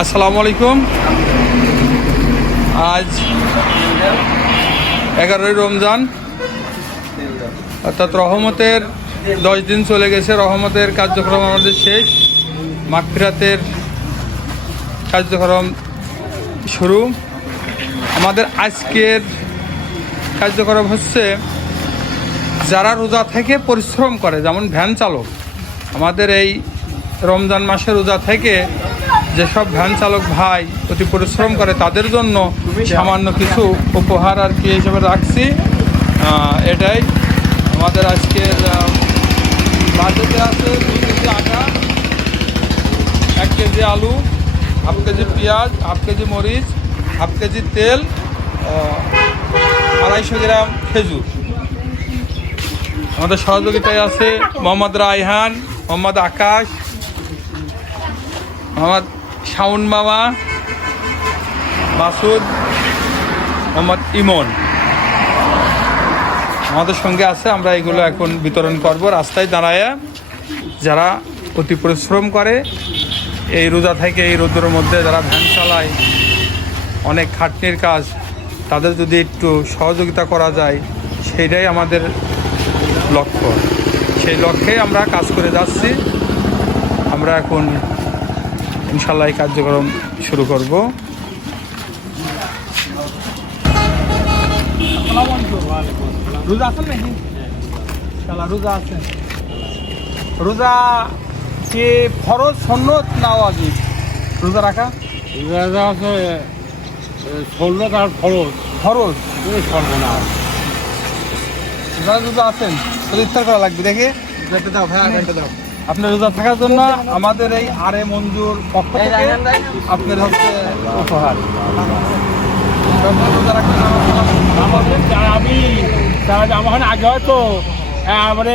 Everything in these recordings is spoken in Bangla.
আসসালামু আলাইকুম। আজ 11ই রমজান, অর্থাৎ রহমতের 10 দিন চলে গেছে। রহমতের কার্যক্রম আমাদের শেষ, মাগফিরাতের কার্যক্রম শুরু। আমাদের আজকের কার্যক্রম হচ্ছে যারা রোজা থেকে পরিশ্রম করে, যেমন ভ্যান চালক। আমাদের এই রমজান মাসে রোজা থেকে যেসব ভ্যান চালক ভাই অতি পরিশ্রম করে তাদের জন্য সামান্য কিছু উপহার আর কি হিসেবে রাখছি। এটাই আমাদের আজকের বাজেটে আছে 2 কেজি আটা, 1 কেজি আলু, হাফ কেজি পেঁয়াজ, হাফ কেজি মরিচ, হাফ কেজি তেল, 250 গ্রাম খেজুর। আমাদের সহযোগিতায় আছে মোহাম্মদ রায়হান, মোহাম্মদ আকাশ, মোহাম্মদ শাওন মামা, মাসুদ, মোহাম্মদ ইমন আমাদের সঙ্গে আছে। আমরা এগুলো এখন বিতরণ করব রাস্তায় দাঁড়ায়। যারা অতি পরিশ্রম করে এই রোজা থেকে, এই রোদের মধ্যে যারা ভ্যান চালায়, অনেক খাটনির কাজ, তাদের যদি একটু সহযোগিতা করা যায় সেইটাই আমাদের লক্ষ্য। সেই লক্ষ্যে আমরা কাজ করে যাচ্ছি। আমরা এখন ইনশাল্লাহ এই কার্যক্রম শুরু করব। রোজা আছেন নাকি? রোজা আছেন? রোজা কি ফরজ, সুন্নত না ওয়াজিব রোজা রাখা? রোজা আছে সুন্নত আর ফরজ। ফরজ সর্বনাশ। যারা রোজা আছেন তাদের ইফতার করা লাগবে। দেখে দাও ভাই, দাও। আপনার রোজা থাকার জন্য আমাদের এই আরে মঞ্জুর পক্ষ থেকে আপনার হচ্ছে উপহার। রোজা রাখবেন আমাদের আমার আগে হয়তো মানে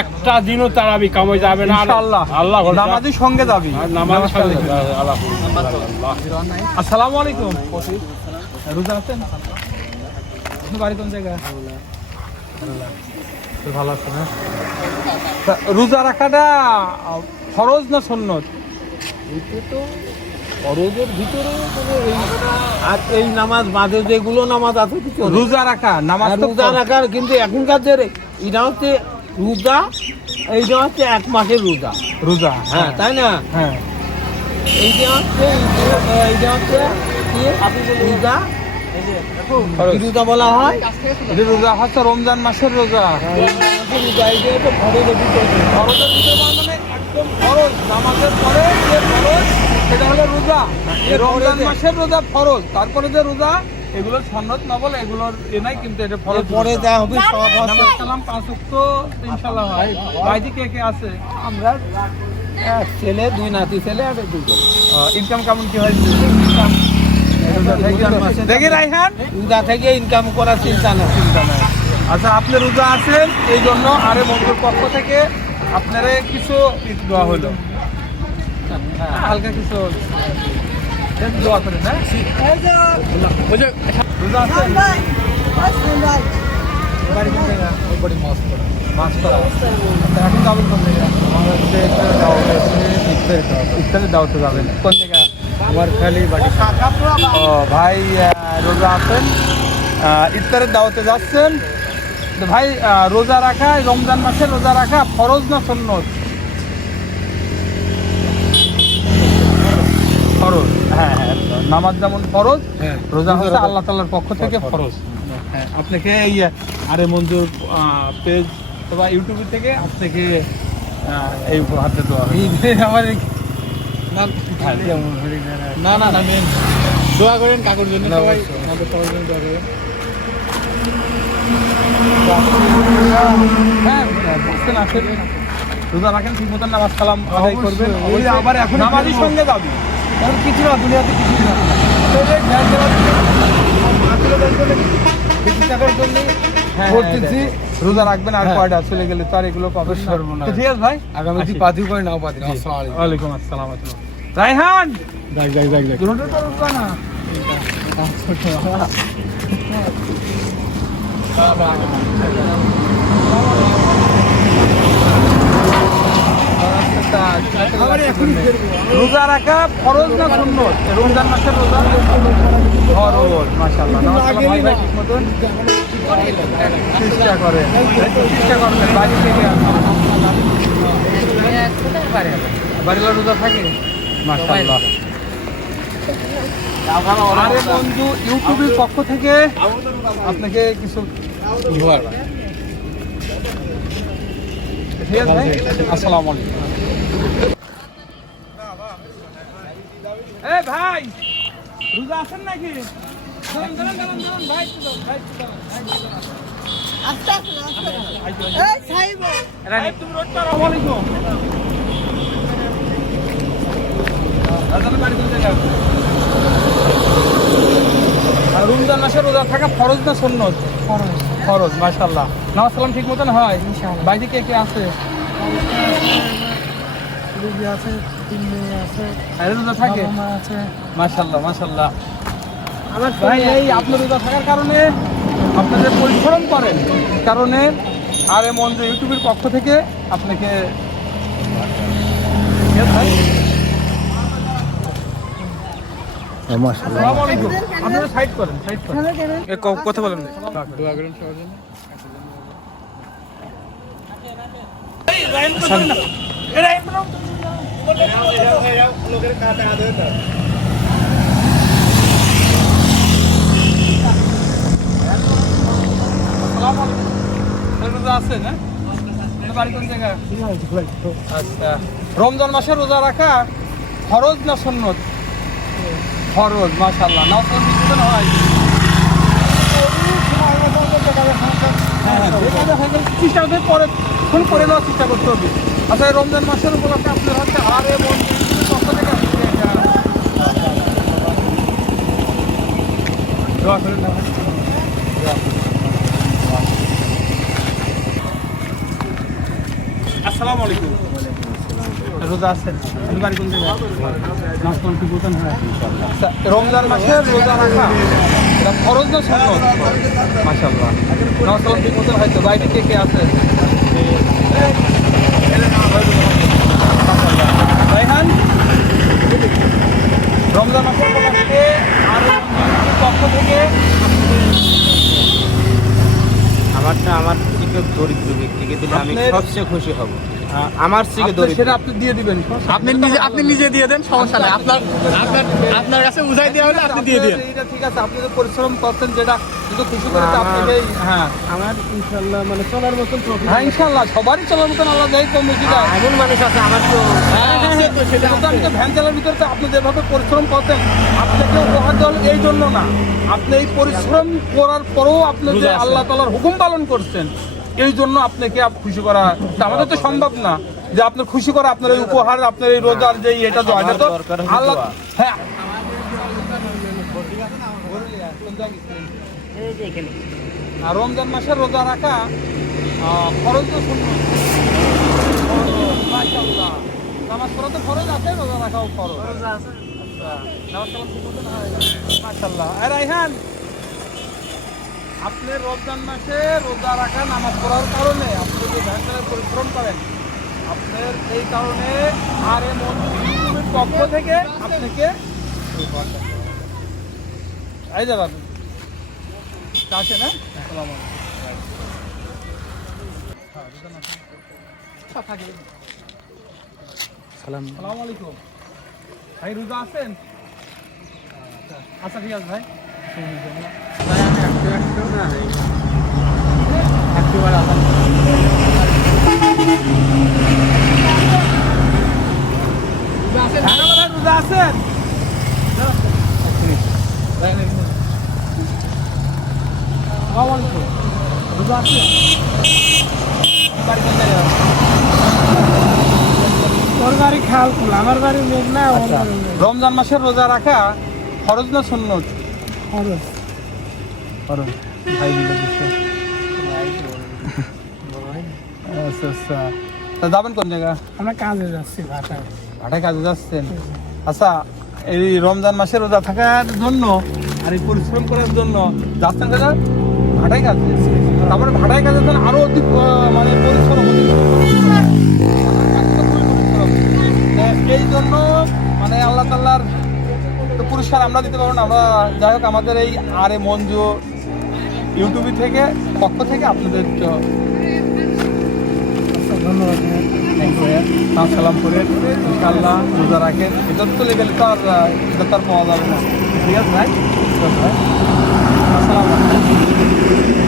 একটা দিনও তারাবি কামাই যাবে না। ইনশাআল্লাহ আল্লাহ নামাজের সঙ্গে যাবি। আসসালামু আলাইকুম। রোজা আছেন? বাড়ি কোন জায়গা? ভালো আছে না? রোজা রাখাটা ফরজ না সুন্নত? ফরজের ভিতরে আর এই নামাজ বাদে যেগুলো নামাজ আছে কিছু রোজা রাখা নামাজ, রোজা রাখার কিন্তু এখনকার যে এটা হচ্ছে রোজা, এইটা হচ্ছে 1 মাসের রোজা। রোজা হ্যাঁ, তাই না? হ্যাঁ, এইটা হচ্ছে কি রোজা, রোজা বলা হয়। এটা রোজা হচ্ছে রমজান মাসের রোজা। রোজা এইটা হচ্ছে ফরজের ভিতরে। ফরজের ভিতরে মানে একদম ফরজ, নামাজের পরে যে ফরজ সেটা হলো রোজা। এই রমজান মাসের রোজা ফরজ, তারপরে যে রোজা এগুলো সন্নত না বলে এগুলোর নাই, কিন্তু এটা ফরজ। পরে দেওয়া হবে সব। নামাজ কালাম 5 ওয়াক্ত ইনশাআল্লাহ হয়। বাইরে কে কে আছে? আমরা এক ছেলে, 2 নাতি ছেলে আর 2 জন। ইনকাম কেমন কি হয়? দেখি রায়হান, রোজা থেকে ইনকাম করার চিন্তা না। আচ্ছা, আপনি রোজা আছেন এই জন্য আরে বন্ধুর পক্ষ থেকে আপনারা কিছু দেওয়া হলো, হালকা কিছু দোয়া করেন। হ্যাঁ, রোজা আছেন? বাড়ি কোন জায়গা? মাছ করা। এখন যাবেন কোন জায়গা? আমার হচ্ছে ইফতারের দাওয়াতে যাবেন। কোন জায়গা? আমার খালি বাড়ি। ও ভাই, রোজা আছেন, ইফতারের দাওয়াতে যাচ্ছেন। তো ভাই, রোজা রাখা, রমজান মাসে রোজা রাখা ফরজ না সুন্নত? ফরজ। হ্যাঁ হ্যাঁ, নামাজ যেমন ফরজ, রোজা হচ্ছে আল্লাহ তাআলার পক্ষ থেকে ফরজ। হ্যাঁ, আপনাকে এই আরে মঞ্জুর পেজ অথবা ইউটিউব থেকে আপনাকে এই উপহারটা দেওয়া হবে। আমার না না না, মেন দোয়া করেন কাকুর জন্য, সবাই আমাদের সবার জন্য দোয়া করেন। হ্যাঁ, বুঝছেন, আসেন রোজা রাখেন, ঠিক মতন নামাজ কালাম আদায় করবেন। আবার এখন নামাজের সঙ্গে যাবি, কারণ কিছু না, দুনিয়াতে কিছু না। রোজা রাখবেন আর কয়টা চলে গেলে তো আর এগুলো পাবেন না। ঠিক আছে ভাই, আগামী দিন পাতি করে নাও পাতি। ওয়ালাইকুম আসসালাম। রায়হান, দুটোটা তো রোজা না। আচ্ছা রোজা রাখা ফরজ না সুন্নত? রমজান মাসের রোজা ফরজ। মাশাআল্লাহ, নামাজ ভাই ভাই ঠিক মতন চেষ্টা করে, চেষ্টা করবেন। বাড়ি থেকে বাড়ির রোজা থাকে। মাশাআল্লাহ। আরে বন্ধু, ইউটিউবের পক্ষ থেকে আপনাকে কিছু উপহার। ঠিক আছে ভাই, আসসালামু আলাইকুম। এই ভাই, রোজা আছেন নাকি? দাঁড়ান দাঁড়ান দাঁড়ান দাঁড়ান ভাই, একটু দাঁড়ান, ভাই একটু দাঁড়ান, ভাই একটু দাঁড়ান। আস্তে আস্তে এই সাইব ভাই, তুমি রোড পার হও। ওয়ালাইকুম। আপনাদের বাড়ি কোন জায়গায়? আর রমজান মাসে রোজা থাকা ফরজ না সুন্নত? ফরজ। ফরজ। মাশাআল্লাহ, নামাজ কালাম ঠিক মতন হয়? ইনশাআল্লাহ। বাইরে কে কে আছে? রুবি আছে, তিন মেয়ে আছে, আরে রোজা থাকে? বাবা মা আছে। মাশাআল্লাহ মাশাআল্লাহ। আমার ভাই এই আপনার রোজা থাকার কারণে আপনাদের পরিশ্রম করেন কারণে আর এ মঞ্চ ইউটিউবের পক্ষ থেকে আপনাকে আসসালামু আলাইকুম। আপনারা সাইড করেন, সাইড করেন। কথা বলেন। দোয়া করেন সবার জন্য। এই রাইম তো না। এই রাইম তো লোকের কাটা আদে তো। আসসালামু আলাইকুম। রোজা আছে না? বাড়ি কোন জায়গায়? আচ্ছা, রমজান মাসে রোজা রাখা ফরজ না সুন্নত? ফরজ। মাশাআল্লাহ, নামাজ কালাম ঠিক মতন হয়? চেষ্টা করতে পরে ফোন করে নেওয়ার চেষ্টা করতে হবে। আচ্ছা, রমজান মাসের উপলক্ষে আপনার হচ্ছে আরে মন্দির পক্ষ থেকে দোয়া করেন না ভাই। আসসালামু আলাইকুম। রোজা আছেন? বাড়ি কোন জায়গায়? নামাজ কালাম ঠিক মতন হয়? আচ্ছা, রমজান মাসে রোজা রাখা এটা ফরজ না সুন্নত? মাশাআল্লাহ, নামাজ কালাম ঠিক মতন হয় তো? বাইরে কে কে আছে? রায়হান, রমজান মাসের উপলক্ষে আর পক্ষ থেকে আমার থেকে দরিদ্র ব্যক্তিকে দিলে আমি আপনার- সবচেয়ে খুশি হব। আমার থেকে দরিদ্র সেটা আপনি দিয়ে দিবেন। আপনি নিজে দিয়ে দেন, সমস্যা নাই। আপনার কাছে বুঝাই দেওয়া হলে আপনি দিয়ে দেন। এটা ঠিক আছে, আপনি তো পরিশ্রম করছেন, যেটা কিন্তু খুশি করে তো আপনাকেই। হ্যাঁ আমার ইনশাল্লাহ মানে চলার মতন প্রফিট। হ্যাঁ, ইনশাআল্লাহ সবারই চলার মতন আল্লাহ দেয় কম বেশি দেয়। এমন মানুষ আছে আমার তো সেটা তো আমি তো ভ্যান চালার ভিতরে তো আপনি যেভাবে পরিশ্রম করতেন, আপনাকে উপহার দেওয়া এই জন্য না, আপনি এই পরিশ্রম করার পরেও আপনি যে আল্লাহ তাআলার হুকুম পালন করছেন, এই জন্য আপনাকে খুশি করা তা আমাদের তো সম্ভব না যে আপনার খুশি করা, আপনার এই উপহার, আপনার এই রোজার যে এটা দেওয়া, এটা তো দরকার হচ্ছে আল্লাহ। দোয়া। হ্যাঁ, আর রমজান মাসের রোজা রাখা ফরজ তো সুন্নত? মাশাআল্লাহ, নামাজ পড়া তো ফরজ আছে, রোজা রাখাও ফরজ। আচ্ছা, নামাজ কালাম ঠিক মতন হয়? মাশাআল্লাহ। আর রায়হান, আপনি রমজান মাসে রোজা রাখা নামাজ পড়ার কারণে আপনি যে ভ্যান চালায় পরিশ্রম করেন, আপনার এই কারণে আর এ মন্দিরের পক্ষ থেকে আপনাকে এই যাবেন কাছে না? আসসালামু আলাইকুম। আসসালামু আলাইকুম ভাই, রোজা আছেন? আচ্ছা ঠিক আছে ভাই। রোজা আছেন? রোজা আছেন? বাড়ি কোন জায়গায়? ওর বাড়ি খালকুল, আমার বাড়ি মেঘনা। আচ্ছা, রমজান মাসের রোজা রাখা ফরজ না সুন্নত? ফরজ। ফরজ। ভাই বলে দিচ্ছে। আচ্ছা আচ্ছা, তা যাবেন কোন জায়গা? আমরা কাজে যাচ্ছি ভাটায়। ভাটায় কাজে যাচ্ছেন? আচ্ছা, এই রমজান মাসে রোজা থাকার জন্য আর এই পরিশ্রম করার জন্য যাচ্ছেন কাজে? ভাটায় কাজে। তারপরে ভাটায় কাজে আরো অধিক মানে পরিশ্রম, এই জন্য মানে আল্লাহ তাল্লার তো পুরস্কার আমরা দিতে পারবো না। আমরা যাই হোক আমাদের এই আর এ মঞ্জু ইউটিউবে থেকে পক্ষ থেকে আপনাদের ধন্যবাদ। সালাম করে ইনশাআল্লাহ রোজা রাখেন। এটা চলে গেলে তো আর এটা তো আর পাওয়া যাবে না। ঠিক আছে ভাই, আসসালামু আলাইকুম।